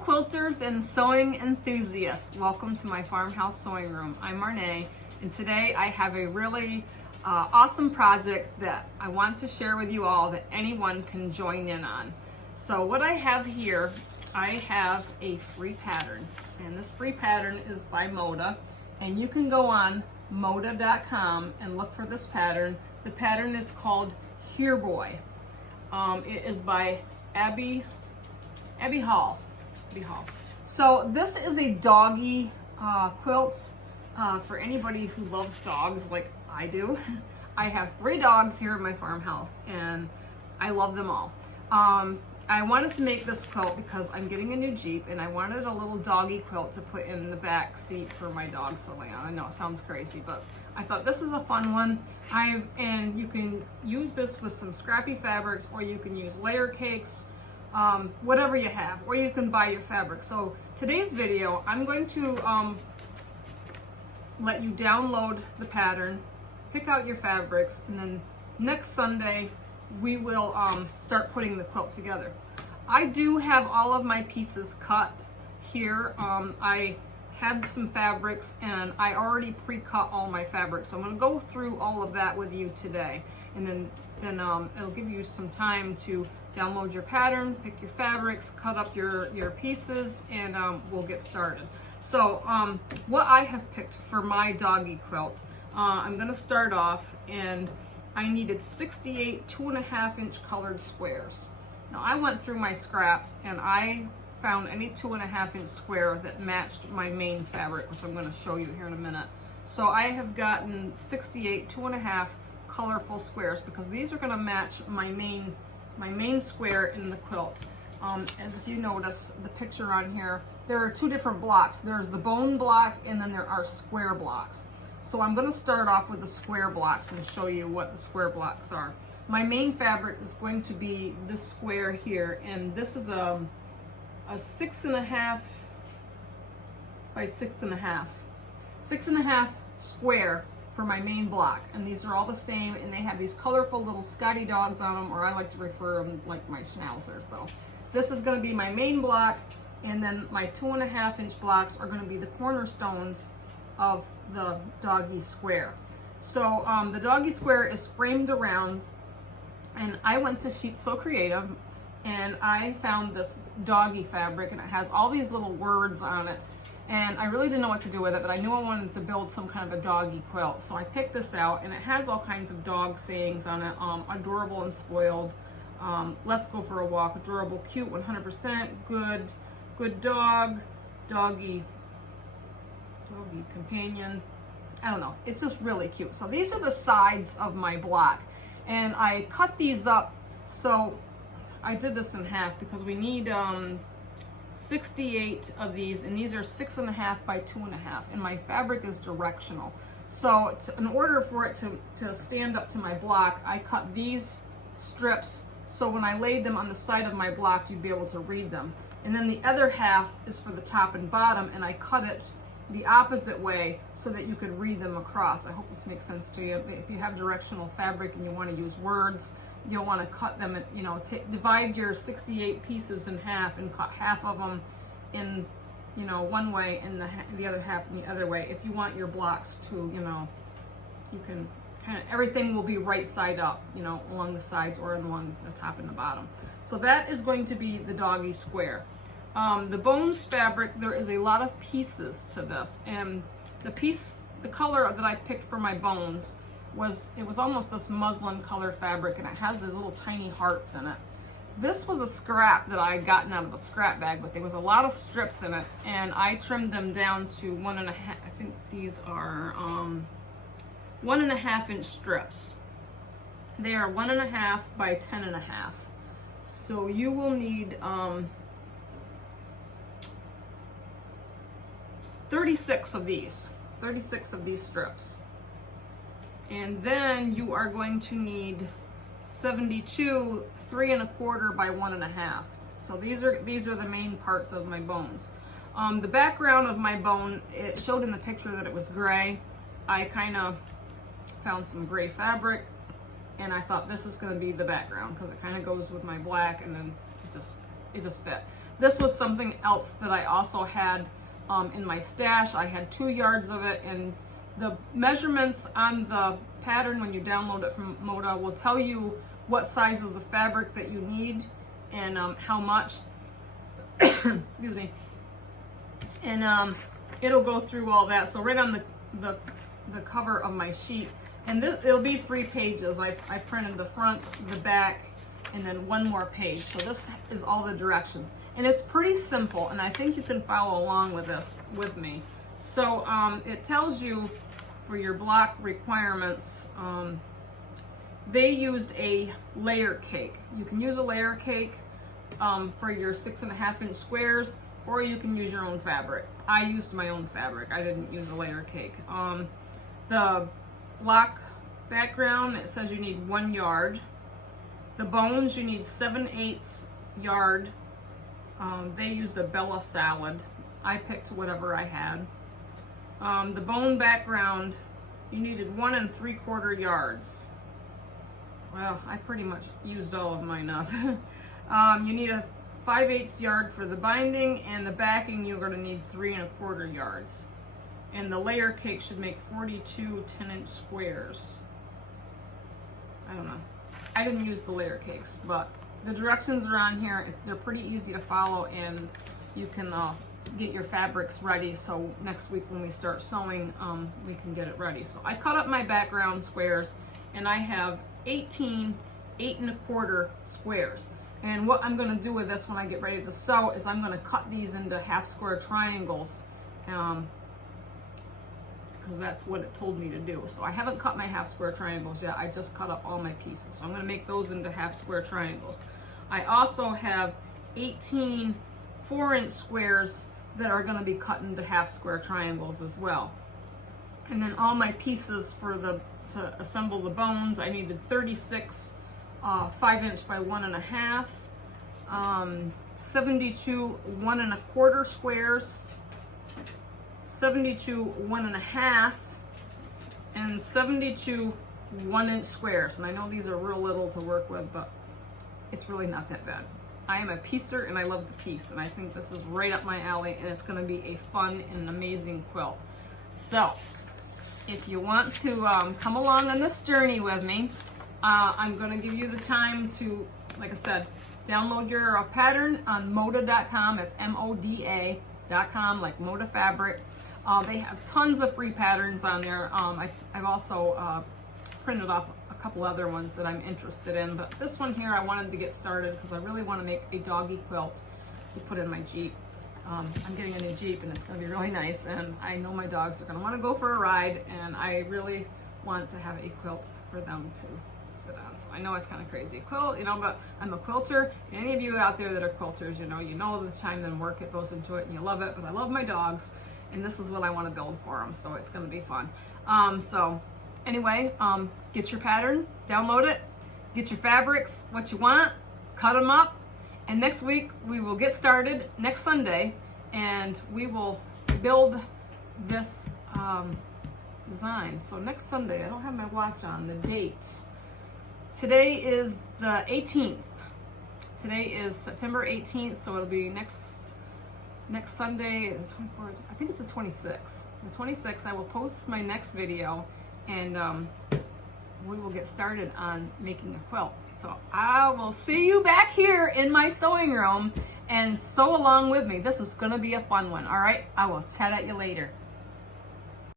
quilters and sewing enthusiasts, welcome to my farmhouse sewing room. I'm Marnay, and today I have a really awesome project that I want to share with you all that anyone can join in on. So what I have here, I have a free pattern, and this free pattern is by Moda, and you can go on moda.com and look for this pattern. The pattern is called Here Boy. It is by Abby Hall. So this is a doggy quilt for anybody who loves dogs like I do. I have 3 dogs here in my farmhouse and I love them all. I wanted to make this quilt because I'm getting a new Jeep and I wanted a little doggy quilt to put in the back seat for my dogs to lay on. I know it sounds crazy, but I thought this is a fun one. And you can use this with some scrappy fabrics, or you can use layer cakes, whatever you have, or you can buy your fabric. So today's video, I'm going to let you download the pattern, pick out your fabrics, and then next Sunday we will start putting the quilt together. I do have all of my pieces cut here. I had some fabrics and I already pre-cut all my fabrics. So I'm going to go through all of that with you today, and then it'll give you some time to download your pattern, pick your fabrics, cut up your pieces, and we'll get started. So what I have picked for my doggy quilt, I'm going to start off, and I needed 68 2.5 inch colored squares. Now I went through my scraps and I found any 2.5 inch square that matched my main fabric, which I'm going to show you here in a minute. So I have gotten 68 2.5 colorful squares because these are going to match my main square in the quilt. As if you notice the picture on here, there are 2 different blocks. There's the bone block and then there are square blocks. So I'm going to start off with the square blocks and show you what the square blocks are. My main fabric is going to be this square here, and this is a 6.5 by 6.5. 6.5 square for my main block, and these are all the same, and they have these colorful little Scotty dogs on them, or I like to refer them like my schnauzers. So this is going to be my main block, and then my 2.5 inch blocks are going to be the cornerstones of the doggy square. So the doggy square is framed around, and I went to Sheets So Creative and I found this doggy fabric, and it has all these little words on it, and I really didn't know what to do with it, but I knew I wanted to build some kind of a doggy quilt. So I picked this out, and it has all kinds of dog sayings on it. Adorable and spoiled, let's go for a walk, adorable, cute, 100%, good dog, doggy companion. I don't know, it's just really cute. So these are the sides of my block, and I cut these up. So I did this in half because we need 68 of these, and these are 6.5 by 2.5, and my fabric is directional. So in order for it to stand up to my block, I cut these strips, so when I laid them on the side of my block, you'd be able to read them. And then the other half is for the top and bottom, and I cut it the opposite way so that you could read them across. I hope this makes sense to you. If you have directional fabric and you want to use words, you'll want to cut them, divide your 68 pieces in half and cut half of them in, one way and the other half in the other way. If you want your blocks to, you can kind of, everything will be right side up, along the sides or along the top and the bottom. So that is going to be the doggy square. The bones fabric, there is a lot of pieces to this, and the color that I picked for my bones was almost this muslin color fabric, and it has these little tiny hearts in it. This was a scrap that I had gotten out of a scrap bag, but there was a lot of strips in it, and I trimmed them down to 1.5, I think these are 1.5 inch strips. They are 1.5 by 10.5. So you will need 36 of these strips. And then you are going to need 72 3.25 by 1.5. So these are the main parts of my bones. The background of my bone, it showed in the picture that it was gray. I kind of found some gray fabric, and I thought this is going to be the background because it kind of goes with my black, and then it just fit. this was something else that I also had in my stash. I had 2 yards of it, and the measurements on the pattern when you download it from Moda will tell you what sizes of fabric that you need and how much. Excuse me. And it'll go through all that. So right on the cover of my sheet, and it'll be 3 pages. I printed the front, the back, and then 1 more page. So this is all the directions, and it's pretty simple, and I think you can follow along with this with me. So it tells you for your block requirements, they used a layer cake. You can use a layer cake for your 6.5-inch squares, or you can use your own fabric. I used my own fabric. I didn't use a layer cake. The block background, it says you need 1 yard. The bones, you need 7/8 yard. They used a Bella salad. I picked whatever I had. The bone background, you needed 1 3/4 yards. Well, I pretty much used all of mine up. You need a 5/8 yard for the binding, and the backing you're going to need 3 1/4 yards. And the layer cake should make 42 10-inch squares. I don't know. I didn't use the layer cakes, but the directions are on here. They're pretty easy to follow, and you can get your fabrics ready, so next week when we start sewing, we can get it ready. So I cut up my background squares, and I have 18 8 1/4 squares. And what I'm going to do with this when I get ready to sew is I'm going to cut these into half square triangles, because that's what it told me to do. So I haven't cut my half square triangles yet. I just cut up all my pieces. So I'm going to make those into half square triangles. I also have 18 4-inch squares that are going to be cut into half square triangles as well. And then all my pieces for to assemble the bones, I needed 36 5-inch by 1.5, 72 1 1/4 squares, 72 1.5, and 72 1-inch squares. And I know these are real little to work with, but it's really not that bad. I am a piecer, and I love to piece, and I think this is right up my alley, and it's going to be a fun and amazing quilt. So if you want to come along on this journey with me, I'm going to give you the time to, like I said, download your pattern on moda.com. It's MODA.com, like Moda Fabric. They have tons of free patterns on there. I've also printed off a couple other ones that I'm interested in, but this one here I wanted to get started because I really want to make a doggy quilt to put in my Jeep. I'm getting a new Jeep, and it's going to be really nice, and I know my dogs are going to want to go for a ride, and I really want to have a quilt for them to sit on. So I know it's kind of crazy. Quilt, but I'm a quilter. Any of you out there that are quilters, you know the time and work it goes into it, and you love it, but I love my dogs, and this is what I want to build for them, so it's going to be fun. So anyway, get your pattern, download it, get your fabrics, what you want, cut them up, and next week we will get started next Sunday, and we will build this design. So next Sunday, I don't have my watch on, the date. Today is the 18th. Today is September 18th, so it'll be next Sunday, the 24th. I think it's the 26th. The 26th, I will post my next video, and we will get started on making a quilt. So I will see you back here in my sewing room and sew along with me. This is going to be a fun one. All right, I will chat at you later.